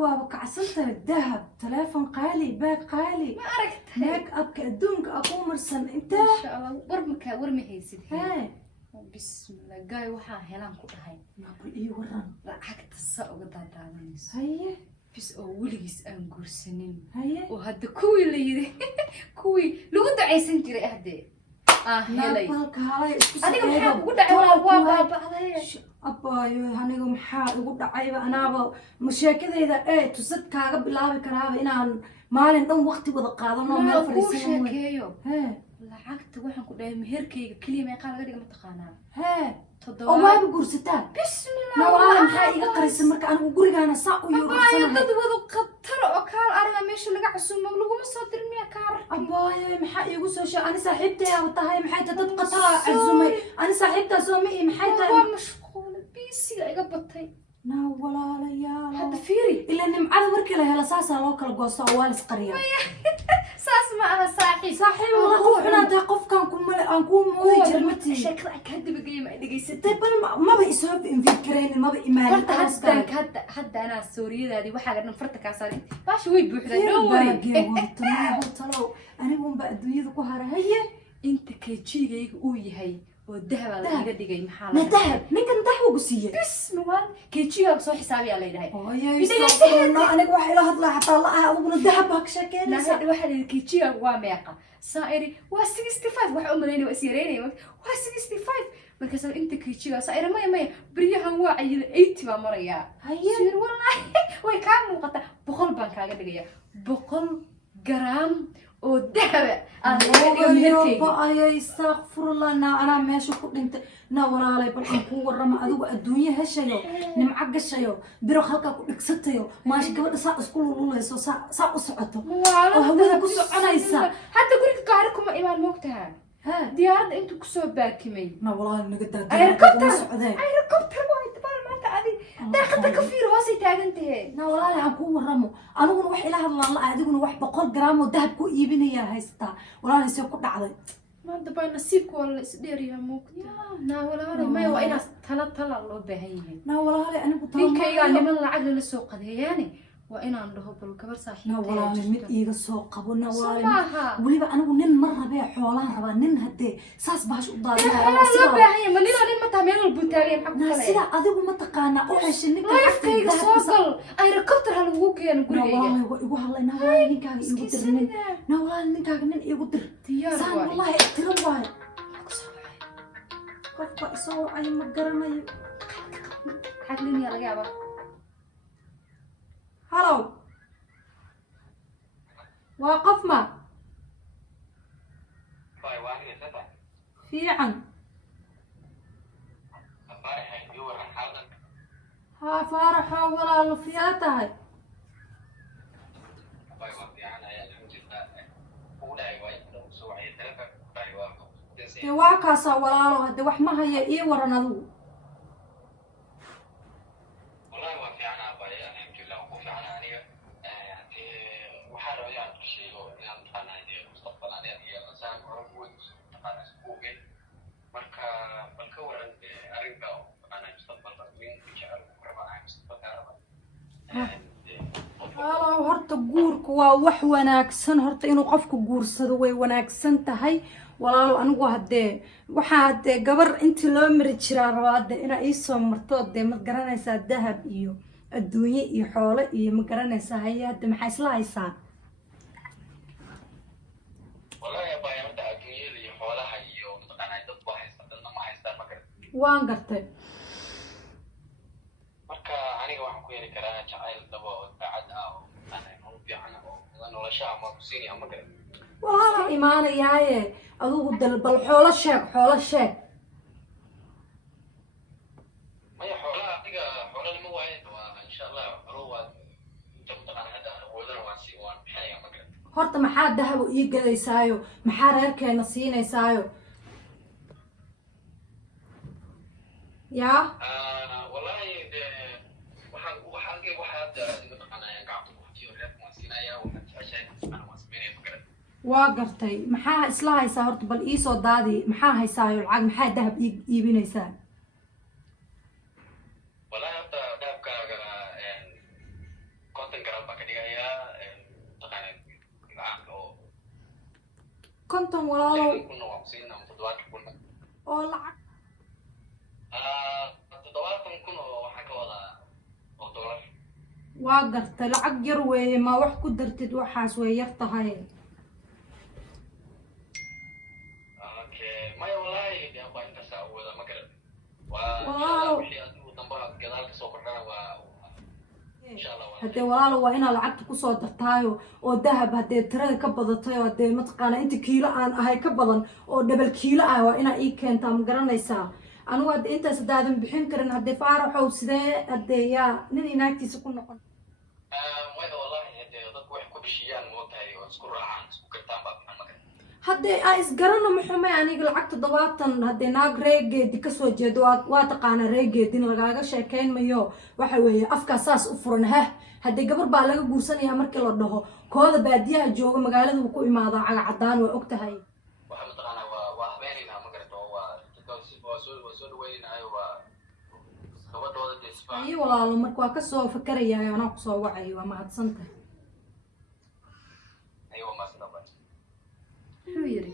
ناوى كعسلت الذهب تلفون قالي باك قالي ما عرفت ميك اب كأدونك أكو مرسل انت ما شاء الله ورمي هيسد هاي بسم الله جاي وحا هلان كل هاي نابل إيه ورن لعقت الساق ودادانيس هاي بس أوليس أنقر سنين هاي وهذا كوي اللي يري كوي لو قد عيسن جري أهدي هلاي نابل كهاي أنا قم حاب قد عوا أبايو هنيجو محا يقول عيبة أنا مشاكل إذا إيه تصد كعب بلعب كرهاب إن مالين دم وقت وذقاضنا ما فريسين كيو ها لعقت وحن كده مهركي كلمة قال غير ما تقانا ها تدور وما بقرستان بسم الله نوال maxaa iga qarisay marka anigu gurigaana saa u abaayo yurursanay dad wada qatar oo kaal ariga meesha laga casuumo laguma soo dirmiya kaar abaayo maxaa iigu soo sheegay ani saaxiibtay aan tahay maxay tahay dad qatar casuumay ani saaxiibtaas oo ma ii maxay tahay waa mashquul bisiga iga batay naa walaalayaal hadda fiiri ila nimcada markii la helo saasaa loo kala goosto waa la isqariyaa saas ma aha saaxiib saaxiib wala qof xunaa qofkan ku male aan ku mooyi jirmati sheekada ka dibagay ma dhageysatay tay bal maba isoo invite kareen maba imaanin hadda ana sooriyadaadi waxa la dhan farta ka saarin baash way buuxdaa dhowr talow anigu ba adduunyada ku harahaye inta keejigayga uu yahay oo dahab la iga dhigay maxaa la dahab ninkan dahab ugu siiyay bismillah keejiga soo xisaabiya la yiraahdo ooyay anigu waxa ila hadlaa xataa la ah aduguna dahab baa ka sheekeynaysa waxa la keejiga waa meeqa saairi waa 65 waxa u maleynay waa isyareynay waa 65 markaas inta keejiga saairi maya bariyahan waa ayil 80 baa maraya haye sir wallahi way ka muuqata 100 baan kaaga dhigaya 100 gram oo dahab aan ayay astaghfirullah ana meesha ku dhintay na walaalay bal aan ku warama adigu adduunyo heshayo nimca gashayo biro halka ku dhigsatayo maashi gabadha saa isku lululeyso saa u socoto oo hawada ku soconaysa hadda guriga qaar kuma imaan moogtaha diyaaradda intuu ku soo baakimay na walaalay naga daadin helicopter waa tabar maanta adi daaqada ka fiir hoosay taagantahay na walaalay aan ku waramo aniguna wax ila hadlaan la adiguna wax 100 gram oo dahab ku iibinaya haysta walaalay soo ku dhacday maanta bay nasiibku wala isdheeriyaa moogta na walaalay may waa inaas tala loo baahan yahay na walaalay anigu ninkayga niman lacag la soo qadeeyaane waa inaan dhaho bal gabar saaxiibtay na walaalay mid iiga soo qabo na walaalay waliba anigu nin mar rabee xoolaan rabaa nin hadee saas baash u daadinayo waa sida baahan yahay nin ma taa meel walba taageen xaq kale sida adigu ma taqaana oo heshay ninka afkayga soo gal ay helicopter hal ugu keeno gurigayga walaalay waa igu hadlayna walaalay ninkaaga igu dirnin na walaalay ninkaaga nin igu dir saan wallahi tiro waay qofka soo ay ma garanayo xaglin yaa laga yaabaa هلو واقف ما في عن ها فارحة ولا لفياتها واكاسا ولا له هدي wax ma haya ii waran adigu horta guurku waa wax wanaagsan horta inuu qofku guursado way wanaagsan tahay walaalo anigu hadee waxaa hadee gabar intii loo mari jiraa rabaa hadee inaa ii soo marto hadee ma garanaysaa dahab iyo adduunye iyo xoolo iyo ma garanaysaa haye hadde maxaa isla haysaa waan gartay marka aniga waxaan ku heli karaa jacayl dabo oo daacad ah oo aan fiican oo nolosha ama ku siinaya ma garan walaala imaanayaaye adigu dalbal xoolo sheeg maya xoolaha aniga xoolo lama waaye waa insha Allah xoolo waa inta mutaqaan hadda awoodana waan bixinaya ma garan horta maxaa dahab ii gadaysaayo maxaa reerkeena siinaysaayo يا والله waxaan hadda mutaqaanaa gacanta ku hatiyo reerka waan siinayaa waxaan jeceshahay aan waan sameynaya ma garan waa gartay maxaa isla haysaa horta bal ii soo daadi maxaa haysaayo lacag maxaa dahab iibinaysaa wallahi hadda dahabkaaga 50 konton walaalow kuna waan siinaa 7 kun oo lacag 7 kun oo waxaa ka wadaa oo dollar waa gartay lacag yar weeye ma wax ku dartid waxaas way yar tahay okay maya wallaahi dee waa intaas awooda ma garan waa Wow. wixii adigu damba gadaal ka soo kordhana waa insha Allah waa haddee walaalo waa inaad lacagta kusoo dartaayo oo dahab haddee tirada ka badatay oo haddee mataqaana inta kiilo aan ahay ka badan oo dhabal kiilo ah waa inaa ii keentaa ma garanaysaa anigu hadda intaas haddaadan bixin karin haddee faaraxow sidee haddee yaa nin inaagtiisa ku noqon maya wallaahi dee dadku wax ku bishiyaan mootahay oo isku raacaan isku gartaan baa fiican ma garan haddee aa isgarana muxume aniga lacag 70 haddee naag reegeedi kasoo jeedo waa taqaana reegeedin lagaaga sheekayn mayo waxa weeye afkaas saas u furan hah haddee gabar baa laga guursanaya markii la dhaho kooda baadiyaha jooga magaalada uu ku imaadaa cagacadaan waa og tahay waxaa mataqaanaa waa habeenaynaa ma garata oo waa soo dhaweynaynaayo waa gabadhooda dee sifaa ayi walaalo marka waa kasoo fakarayaa anaa kusoo wacayo waa mahadsantahay ayagoo maasida ba muxuu yiri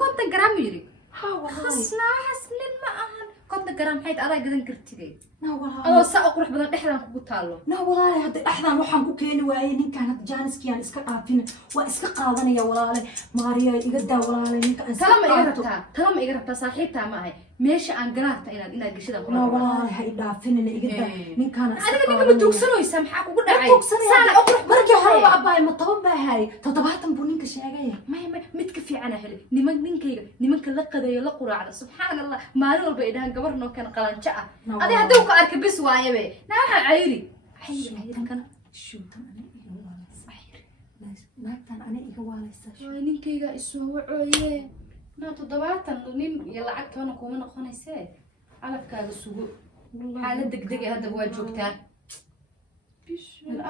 konton gram yiri ha walaalo khasnaaxas nin ma ahan konton gram maxayd adaa gadan kartide na walaalo adoo saa u qurux badan dhexdaan kugu taalo na walaale hadda dhexdaan waxaan ku keeni waayey ninkaan hadda jaaniskiyaan iska dhaafin waa iska qaadanaya walaale maariya iga daa walaale ninka aan iska tala ma iga rabtaa saaxiibtaa ma ahay meesha aan galaarta inaad gashida na walaale ha i dhaafinina iga daa ninkaan aan iska adiga ninka ma tuugsanaysaa maxaa kugu dhacay saana u qurux markii horeba abaay ma 10 baa hayay 70 buu ninka sheegaya maya mid ka fiicana heli nimanka la qadeeyo la quraacda subxaan allah maalin walba ay dhahaan gabar noo kan qalanjo ah adi hadduu ka arka bis waayabe naa waxaa cayri cayrikan shuutan ana iga waalaysa naagtan ana iga waalaysa waay ninkayga isoo wacooye naa 70 nin iyo lacag toona kuma noqonaysee calafkaaga sugo xaalad degdegay haddaba waa joogtaa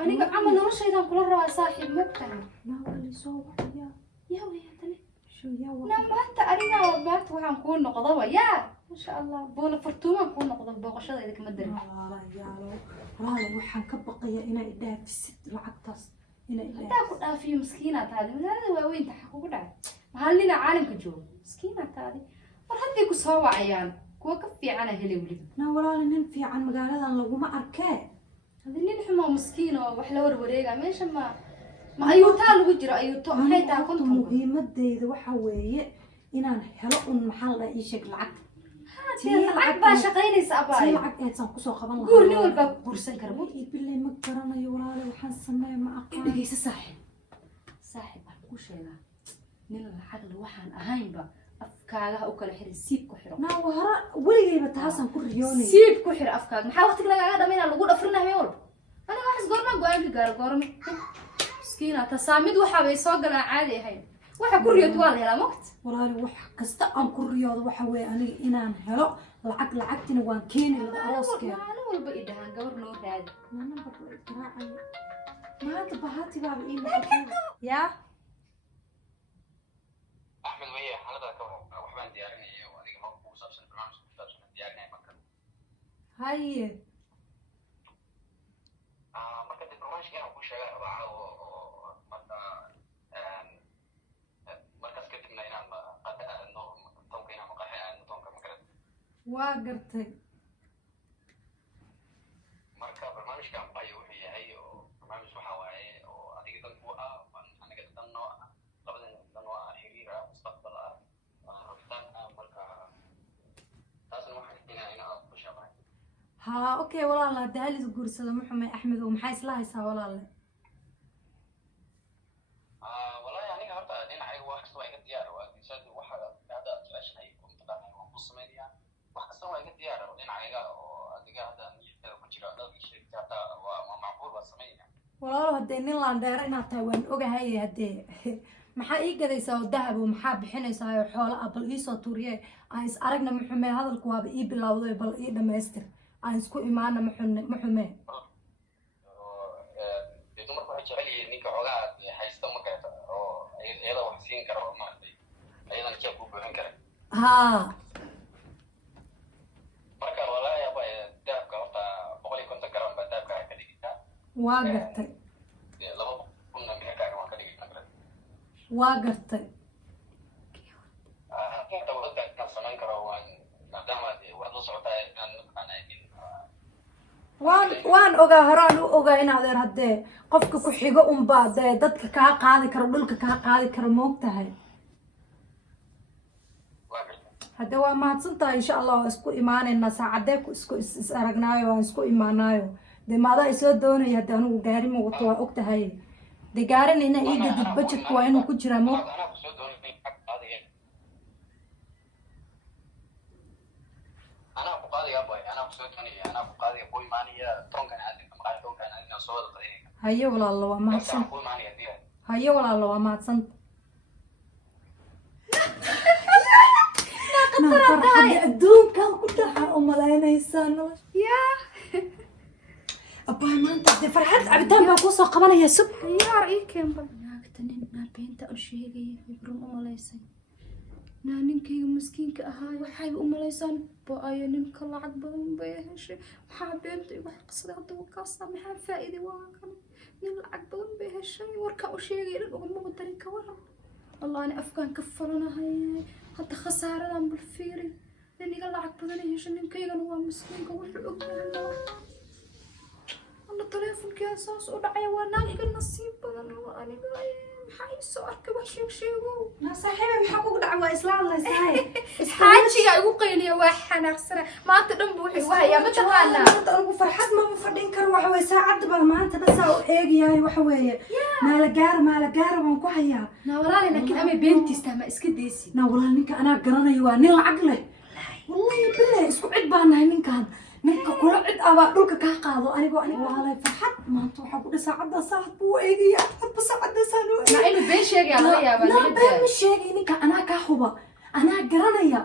aniga camal noloshaydan kula rabaa saaxiib mogtahay naa waa lisoo wacaya yaa way haddana shuuya naa maanta aniga maanta waxaan kuu noqdaba yaa masha allah buula fartuumaan kuu noqdo booqashadayda kama darin walaale waxaan ka baqaya inay dhaafisid lacagtaas inay haddaa ku dhaafiyo miskiinaa taadi magaalada waaweynta xaq ugu dhacay mahal nina caalamka joogo miskiinaa taadi war haddii ku soo wacayaan kuwa ka fiicana hele weliba naa walaale nin fiican magaaladan laguma arkee hadi nin xumoo miskiin oo wax la warwareega meesha ma ayuutaa lagu jiro ayuuto maxay tahay konton muhiimadeyda waxa weeye inaan helo un maxaa la ii sheeg lacag lacag baa shaqaynaysa tii abaayo lacag eedsan kusoo qaban lahaa guur nin walbaa ku guursan kara mug bilay ma garanayo walaale waxaan sameeya ma aqaan dhegeysa saaxiib baan ku sheegaa nin lacag le waxaan ahaynba afkaaga ha u kala xirin siib ku xiro naa wara weligayba taasaan ku riyoonay siib ku xiro afkaaga maxaa waqtiga lagaaga dhamaynaa lagu dhafrinahay meel walba aniga waxaas goormaa go-aanka gaaro goorma miskiina tasaamid waxaabay soo galaan caadi ahayn waxa ku riyood waa la helaa maqti walaale wax kasta aan ku riyoodo waxa weeye aniga inaan helo lacagtina waan keeni laga arooskeeda maalin walba i dhahaan gabar noo raadi nambar la idraacayo maanta bahati baaba ii noqotay yaa axmed weye xaalada ka waxbaan diyaarinaya oo adiga ma ku saabsan barnaamijka ku saabsan diyaarinaya marka haye marka dib barnaamijka inaan ku sheega rabaa oo markaas kadibna inaan tonka inaan maqaxi aadno tonka magarad waa gartay marka barnaamijkan bayo wuxuu yahay oo barnaamij waxaa waaye oo adiga dan ku ah aniga dan noo ah labadan dan oo ah xiriir ah mustaqbal ah rabitaan ah marka taasna waxaan inaan ku shabahay ها اوكي والله دالي guursada maxamed axmed oo maxay isla haysaa walaale wallahi aniga horta dhinacayga wax kasta waa iga diyaar waa inshaad waxa hadda jeceshahay oo mutaqaana waan ku sameeyaa wax kasta waa iga diyaar oo dhinacayga oo adiga hadda niyadda ku jira dad sheegta hadda waa macquul waa sameeyaa walaalo hadee nin laan dheer inaad tahay waan ogahay hadee maxaa ii gadaysaa oo dahab oo maxaa bixinaysaa oo xoolo ah bal ii soo tuuriye aan is aragna maxume hadalku waaba ii bilowday bal ii dhamaystir aan isku imaana maxume dumarku waxay jecel yihiin ninka xoogaa haysta ma garata oo iyada wax siin kara oo maaragtay ayadana jeeb ku buuxin kara haa marka wallahi aba dahabka horta 150 garam baa dahabka ka dhigtaa waa gartay 2,000 meherkaaga waan ka dhigay magarad waa gartay inta wadada inaan samayn karo maadaama waad la socotaa inaan waan ogaa horaan u ogaa in adeer haddee qofka ku xigo unba dee dadka kaa qaadi karo dhulka kaa qaadi karo moogtahay haddee waa mahadsan tahay insha allah waa isku imaanaynaa saacadee is aragnaayo waan isku imaanaayo dee maadaa isoo doonaya haddii anigu gaari ma wato waa og tahay dee gaarinayna ii gadid budgetka waa inuu ku jiraa moog haye walaalo waa mahadsan haye walaalo waa mahadsan farxadda adduunkan ku dhaxa u malaynaysaa nolosha abbaay maanta dee farxad cabitaan baa kuusoo qabanaya sub yaar ii keenba naagta nin naa beenta u sheegaya ibrum u malaysay naa ninkayga maskiinka ahaa waxayba u malaysaan ba-ayo ninka lacag badan bay heshay maxaa beenta igu xaqsaday hadda wakaasaa maxaa faa'iiday waa kan nin lacag badan bay heshay warkaa u sheegaya dhan ugama wadarin ka waran والله أنا أفكار كفرنا هاي حتى خسارة أنا بالفيري لأني قال لعك بدني هيش إني كيغا نوا مسكين قوي العقل والله تليفون كاساس ودعي وانا إيقا نصيب بدن وأنا حاي سؤالك وحشيك شيغو ما صاحبي محقوق دعوة إسلام الله يسهل حاجي يقول قيلي وحنا خسرة ما تدم بوحي وهي ما تقالنا أنا فرحت ما بفردين كر وحوي ساعة دبل ما أنت بس أو إيجي هاي وحوي ما لقار وانكو هيا نا والله لكن أمي بنتي استهما اسكديسي نا والله منك أنا قرنا يواني العقلة والله بالله اسكو عد بانا هاي منك كل عد أبا دولك كاقاضو أنا والله فرحت ما أنتو حقود ساعة صاحب وإيجي أحب ساعة سانو ما إنه بين شيء على يا بني لا بين مش شيء منك أنا كحبة أنا قرنا يا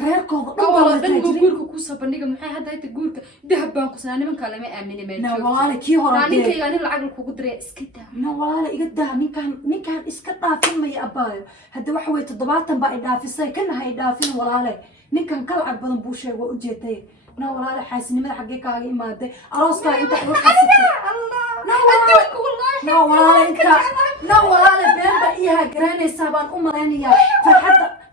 reerkooda والله دن guurka ku sabaniga maxay hadda ay guurka dahab baan ku sanaa nimanka lama aamini meel na walaal kii hore ninkayga nin lacag kugu diray iska daa na walaal iga daa ninkan iska dhaafin may abaayo hadda waxa way 70 baa ay dhaafisay kana hay dhaafin walaale ninkan kala cad badan buu sheegay oo u jeetay na walaal xaasinimada xagee kaaga imaaday arooska inta u xasitay na walaal beenta iyaha garanaysa baan u maleynaya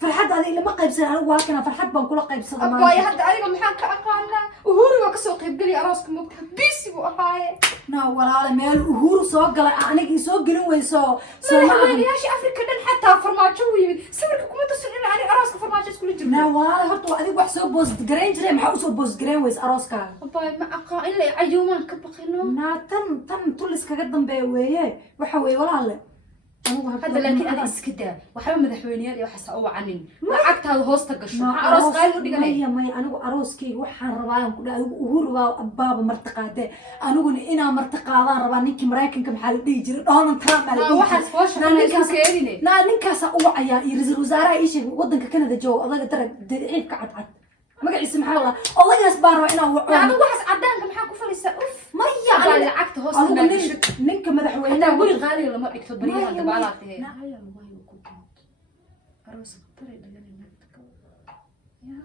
فرحت هذه اللي ما قيبسنا أنا واكنا فرحت بنقول قيبسنا أبغى هذا أنا محاك أقالنا وهوري وكسوق يبقلي أراسك مكتب بيسي وأهاي نا ولا مال وهور سوق لا أنا كي سوق لين ويسو ما يا شيء أفريقيا دن حتى فرماجوي سمرك كم تسأل أنا أراسك فرماجة كل جملة نا ولا هرتو أديك وحسب بوز جرين جري محوس بوز جرين ويس أراسك أبغى ما أقا إلا عيومان كبقينو نا تن تولس كقدم بيويه وحوي ولا هذا لكن أنا إسكده وحنا مدحونيات يا حس أو عنين لعقت هذا هوست قشة أراس قال ودي قال ما أنا أراس كي وحنا رباهم كده وهو بابا مرتقاده أنا أقول إنا مرتقاده ربانيك مراكن كم حال يجري أنا ترى ما واحد فوش أنا كسيرني نا نكاسة أو عيا يرزق وزارة إيش وضن كندا جو الله ترى عيب قعد ما قاعد سبحان الله الله يسبار وإنا أنا واحد عدان كم حاكوا فلسة أوف ما أنا لعقت هوست نك مدحوينا أنا أقول غالي لما يكتب بريها دبالاتي هي لا هي الموبايل كنت أروس طريق لجنة يا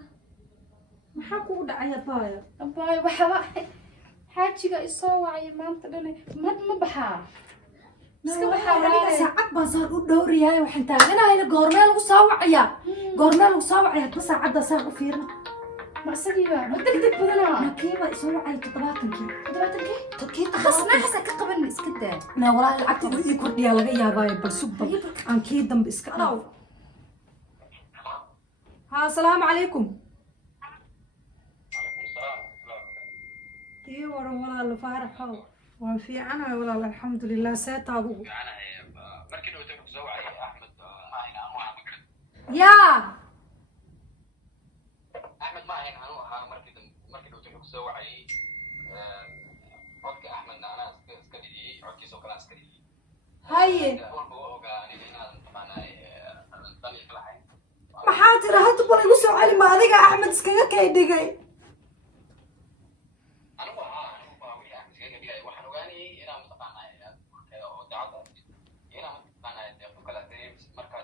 ما حكوا دعية بايا باي وحوا حاجة يسوى عي ما تدري ما بحار بس كبحار ساعات بصار ودوري هاي وحنتا أنا هاي الجورنال وصاوعيا جورنال وصاوعيا بس ساعات بصار وفيرنا ما سجيبه ما تقدر بدنا نكيبة يسوى عي تطباتنكي تكيت خصنا حسك قبل اسكت أنا والله العقد اللي كنت يا لقى يا باي بالسب عن كي دم بسكاو ها السلام عليكم ايه ورا والله الفارح هو وفي انا والله الحمد لله سيت ابو markii uu tago soo wacay Ahmed ma ayna anu aha magara يا Ahmed ma ayna anu aha markii uu tago soo wacay qofka Ahmed ana iska dhigay codkiisa oo kala iska dhigay هاي walba oo ogaanay inaan taqaanay tan iyo kala hayn maxaa tira hadda bal igu soo celi ma adiga Ahmed iskaga kay dhigay anigu wixii Ahmed iskaga dhigay waxaan ogaanay inaan taqaanay oo dacada inaan taqaanay kala markaa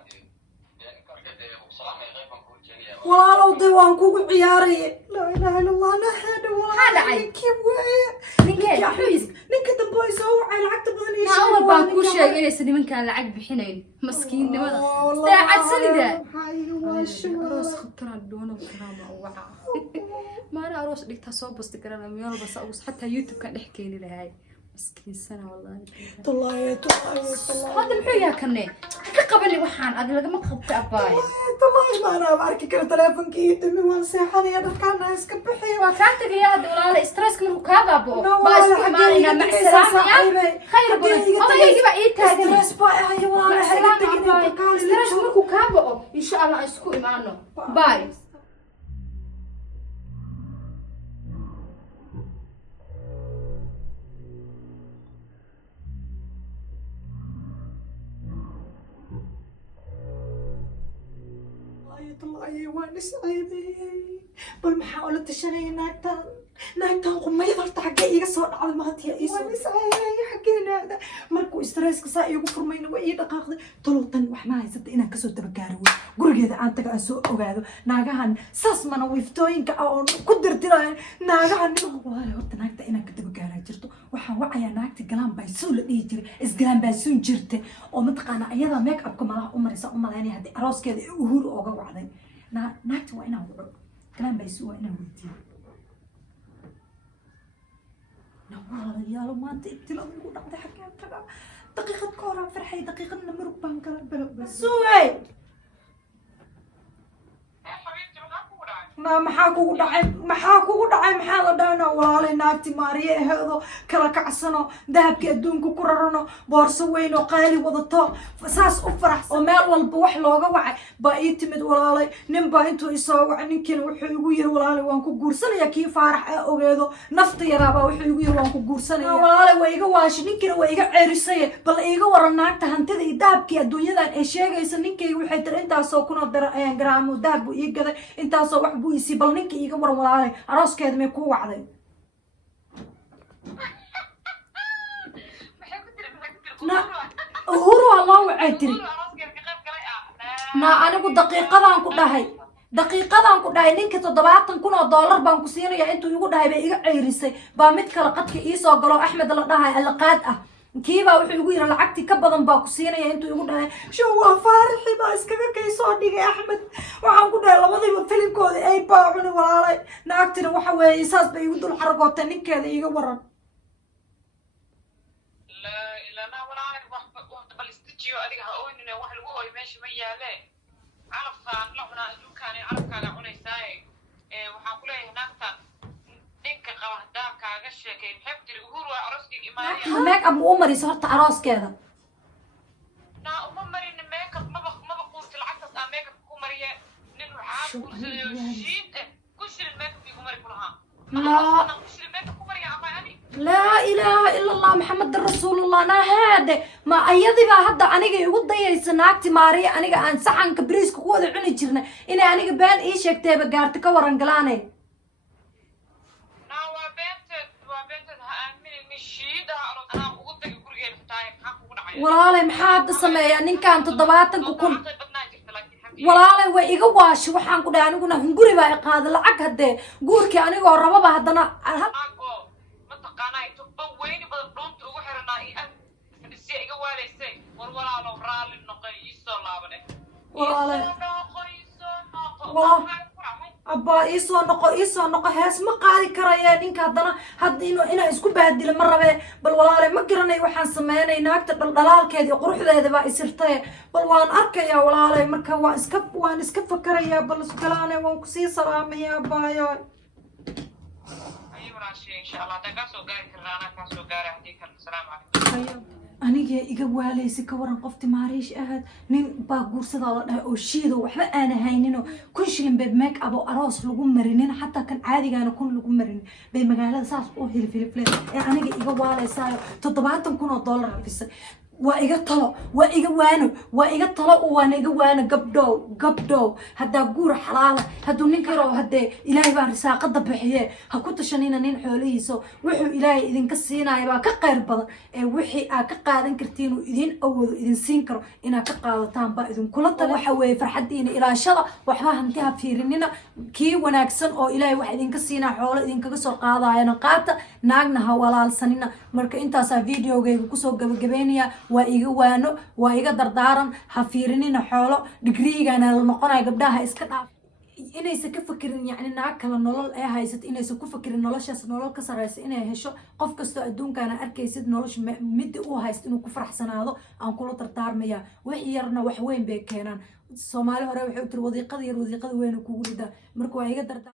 walaalow dee waan kugu ciyaarayay laa ilaaha illa allah ana hada ninka dambe ay soo wacay lacagta badan iyo baa ku sheegay inaysan nimankaan lacag bixinayn maskiinnimada daacad sanida aroos khataraan doono karaama waxa maana aroos dhigta soo basti karana meel bas xataa youtube ka dhex keeni lahaay مسكين سنة والله طلعي هذا محو يا كني كقبل وحان هذا لقى ما خبت أباي طلعي ما أنا بعرف كده تلفون كي تمي وانسحاني يا كان ناس كبحي وكانت يا ولا لا استرس من كذا بو بس ما مع السلامة يا خير بو هذا يجيب عيد تاني استرس باي هاي والله استرس من كذا إن شاء الله أسكو إيمانه باي طلعي وانا سعيدة بل محاولة تشري naagtan qumayad horta xaggee iga soo dhacday maanta yaa iisoo niscaayay xaggeen aada markuu stresska saa iigu furmayna waa ii dhaqaaqday tolowtan wax ma haysata inaan kasoo dabagaaro wey gurigeeda aan taga aan soo ogaado naagahan saas mana wiiftooyinka ah oo ku dirdiraayo naagahan walahi horta naagta inaan ka dabagaaraa jirto waxaan wacayaa naagta galaan baasuun la dhihi jiray isgalaan baasuun jirta oo mataqaana ayadaa make upka malaha u maraysa u malaynaya haddii arooskeeda uhur ooga wacday naagta waa inaan waco galaan baasuun waa inaan weydiiyo يا ما انت ابتلاء نقول نقضي حكي دقيقة كورة فرحي دقيقة نمرق بانكر بلو سوي maxaa kugu dhacay maxaa la dhaana walaalay naagti maariye aheedo kala kacsano dahabkii adduunka ku rarano boorso weyn oo qaali wadato saas u farax oo meel walba wax looga wacay baa ii timid walaalay nin baa intuu isoo wacay ninkiina wuxuu igu yiri walaalay waan ku guursanaya kii faarax ee ogeedo nafta yaraabaa wuxuu igu yiri waan ku guursanaya walaalay waa iga waashi ninkiina waa iga ceerisay bal iga waran naagta hantida iyo dahabkii adduunyadan ee sheegaysa ninkayga waxay tiri intaasoo kuna garaamo dahab buu ii gaday intaasoo wax buu isi bal ninka iiga war walaalay arooskeeda may ku wacday uhuru waa loo wacay tiri ma anigu daqiiqadaan ku dhahay ninka 7,000 kun oo dollar baan ku siinaya intuu igu dhahay bay iga ceyrisay baa mid kale qadka ii soo galo Axmed la dhahay alqaad ah kiiba wuxuu igu yiri lacagti ka badan baa ku siinaya intuu igu dhahay shoo waa faarixi baa iskaga kaysoo dhigay Axmed waxaan ku dhahay labadiiba filimkooda ay baacuni walaalay naagtina waxa weeye saas bay igu dul xargootay ninkeeda iga waran la ilana walaalay wax bal istijiyo adiga ha ooynina wax lagu ooy meesha ma yaale calafaan la cunaa adduunkaan calafkaaga cunaysaaye waxaan ku leeyahay naagta ninka qaba hadaa kaaga sheekay maxay ku tiri uhuru waa arooskii imaanaya make up u mariso horta arooskeeda na uma marin make up maba quurti lacagtaas aan make up ku mariye nin waxaa kuursaday shiid ku shirin make up igu mari kulahaa لا إله إلا الله محمد رسول الله أنا هذا ما أيدي بقى هذا أنا جاي يقول ضيع سناكتي ماري أنا جا أنصحن كبريس كقوة عني جرنا إن أنا جا بين إيش يكتب جارتك ورنجلاني والله محاد سمايا نين كان تضباطن كون walaalay way iga waashi waxaan ku dhahay aniguna hunguri baa qaad lacag hadee guurkii anigoo rababa hadana ma taqaanay tubban weyn badan doonta ugu xiranaa in si iga waaleysay war walaalo raali noqay isoo laabane walaalay abba isoo noqo hees ma qaadi karaya ninka hadana inuu isku baadilo ma rabe bal walaalay ma garanay waxaan sameeynay naagta dhalaalkeeda iyo quruxdeeda baa isirtay bal waan arkayaa walaalay marka waan iska fakarayaa bal iskalaanay waan ku sii salaamayaa baayo ayu raashi insha Allah taga soo gaari karnaa ka soo gaari hadii kan salaam alaykum aniga iga waalaysi ka waran qofti maariish ahad nin baa guursada la dhahay oo shiido waxba aan ahaynino kun shilin bay make up oo aroos lagu marinin hatta kan caadigaana kun lagu marin bay magaalada saas oo hilfilfle ee aniga iga waalaysayo 7,000 kun oo dollar afisay waa iga talo waa iga waano waa iga talo waana iga waano gabdhow haddaa guur xalaala hadduu nin yaroo haddee ilaahay baa risaaqada bixiye ha ku tashanina nin xoolihiisa wuxuu ilaahay idinka siinaya baa ka qayr badan ee wixii aad ka qaadan kartiin uu idin awoodo idin siin karo inaad ka qaadataan baa idinkula taga waxa weeye farxadiina ilaashada waxba hanti ha fiirinina kii wanaagsan oo ilaahay wax idinka siinaa xoolo idinkaga soo qaadayana qaata naagna ha walaalsanina marka intaasaa videogayga kusoo gabagabeynaya waa iga waano waa iga dardaaran ha fiirinina xoolo digriigana la noqonaya gabdhaha iska dhaaf inaysan ka fakirin yacni naag kale nolol ee haysato inaysan ku fakirin noloshaas nolol ka sareysa inay hesho qof kastoo adduunkaana arkaysid nolosha midda uu haysto inuu ku faraxsanaado aan kula dardaarmaya wax yarna wax weyn bay keenaan soomaali hore waxay u tiri wadiiqada yar wadiiqada weyn kugu ridaa marka waa iga dardaar